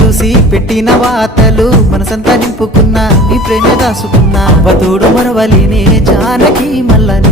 చూసి పెట్టిన వాతలు మనసంతా నింపుకున్నా నీ ప్రేమ దాసుకున్నా అవతోడు మరవలినే జానకి మల్లని